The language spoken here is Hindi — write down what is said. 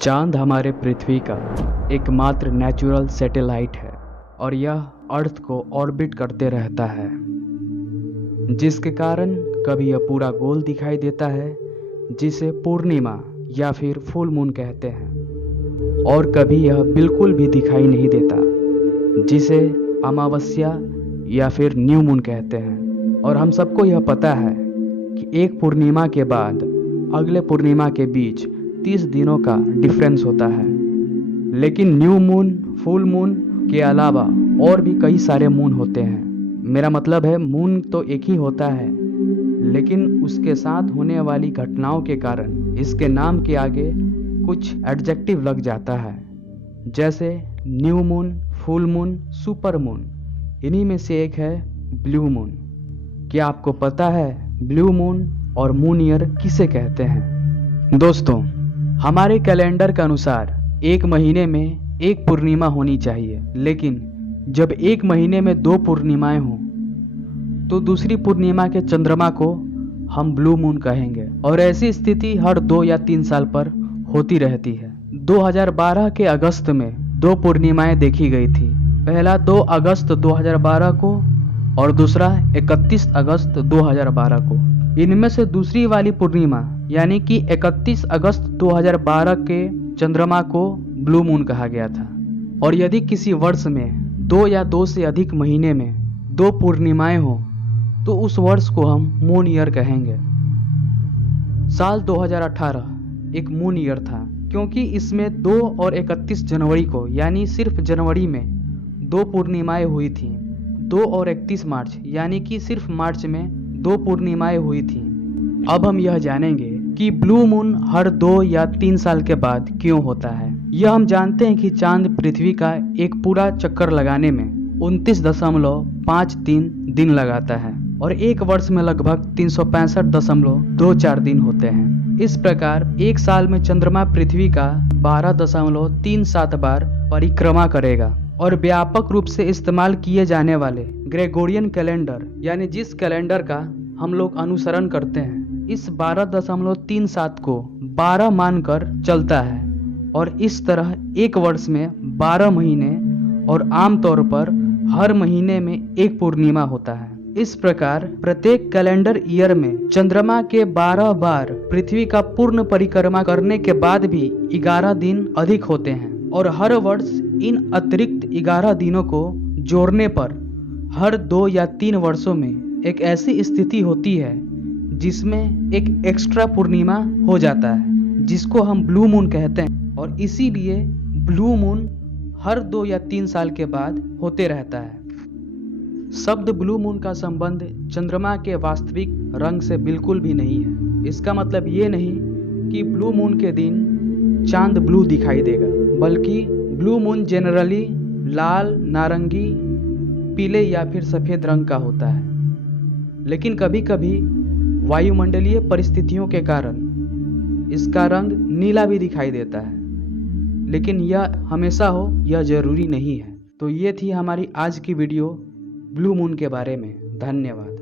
चांद हमारे पृथ्वी का एकमात्र नेचुरल सैटेलाइट है और यह अर्थ को ऑर्बिट करते रहता है, जिसके कारण कभी यह पूरा गोल दिखाई देता है जिसे पूर्णिमा या फिर फुल मून कहते हैं, और कभी यह बिल्कुल भी दिखाई नहीं देता जिसे अमावस्या या फिर न्यू मून कहते हैं। और हम सबको यह पता है कि एक पूर्णिमा के बाद अगले पूर्णिमा के बीच 30 दिनों का डिफरेंस होता है, लेकिन न्यू मून, फुल मून के अलावा और भी कई सारे मून होते हैं। मेरा मतलब है मून तो एक ही होता है, लेकिन उसके साथ होने वाली घटनाओं के कारण इसके नाम के आगे कुछ एडजेक्टिव लग जाता है, जैसे new moon, full moon, super moon. इन्हीं में से एक है ब्लू मून। क्या आपको पता है ब्लू मून और मून ईयर किसे कहते हैं? दोस्तों, हमारे कैलेंडर के अनुसार एक महीने में एक पूर्णिमा होनी चाहिए, लेकिन जब एक महीने में 2 पूर्णिमाएं हों तो दूसरी पूर्णिमा के चंद्रमा को हम ब्लू मून कहेंगे, और ऐसी स्थिति हर 2 या 3 साल पर होती रहती है। 2012 के अगस्त में 2 पूर्णिमाएं देखी गई थी। पहला 2 अगस्त 2012 को और दूसरा 31 अगस्त 2012 को। इनमें से दूसरी वाली पूर्णिमा यानी कि 31 अगस्त 2012 के चंद्रमा को ब्लू मून कहा गया था। और यदि किसी वर्ष में 2 या 2 से अधिक महीने में 2 पूर्णिमाएं हो तो उस वर्ष को हम मून ईयर कहेंगे। साल 2018 एक मून ईयर था, क्योंकि इसमें 2 और 31 जनवरी को यानी सिर्फ जनवरी में 2 पूर्णिमाएं हुई थी। 2 और 31 मार्च यानी कि सिर्फ मार्च में 2 पूर्णिमाएं हुई थी। अब हम यह जानेंगे कि ब्लू मून हर 2 या 3 साल के बाद क्यों होता है। यह हम जानते हैं कि चांद पृथ्वी का एक पूरा चक्कर लगाने में 29.53 दिन लगाता है और एक वर्ष में लगभग 365.24 दिन होते हैं। इस प्रकार एक साल में चंद्रमा पृथ्वी का 12.37 बार परिक्रमा करेगा। और व्यापक रूप से इस्तेमाल किए जाने वाले ग्रेगोरियन कैलेंडर यानी जिस कैलेंडर का हम लोग अनुसरण करते हैं, इस 12.37 को 12 मानकर चलता है, और इस तरह एक वर्ष में 12 महीने और आमतौर पर हर महीने में एक पूर्णिमा होता है। इस प्रकार प्रत्येक कैलेंडर ईयर में चंद्रमा के 12 बार पृथ्वी का पूर्ण परिक्रमा करने के बाद भी 11 दिन अधिक होते हैं, और हर वर्ष इन अतिरिक्त 11 दिनों को जोड़ने पर हर 2 या 3 वर्षों में एक ऐसी स्थिति होती है जिसमें एक एक्स्ट्रा पूर्णिमा हो जाता है, जिसको हम ब्लू मून कहते हैं। और इसीलिए ब्लू मून हर 2 या 3 साल के बाद होते रहता है। शब्द ब्लू मून का संबंध चंद्रमा के वास्तविक रंग से बिल्कुल भी नहीं है। इसका मतलब ये नहीं कि ब्लू मून के दिन चांद ब्लू दिखाई देगा, बल्कि ब्लू मून जनरली लाल, नारंगी, पीले या फिर सफ़ेद रंग का होता है। लेकिन कभी कभी वायुमंडलीय परिस्थितियों के कारण इसका रंग नीला भी दिखाई देता है, लेकिन यह हमेशा हो यह जरूरी नहीं है। तो ये थी हमारी आज की वीडियो ब्लू मून के बारे में। धन्यवाद।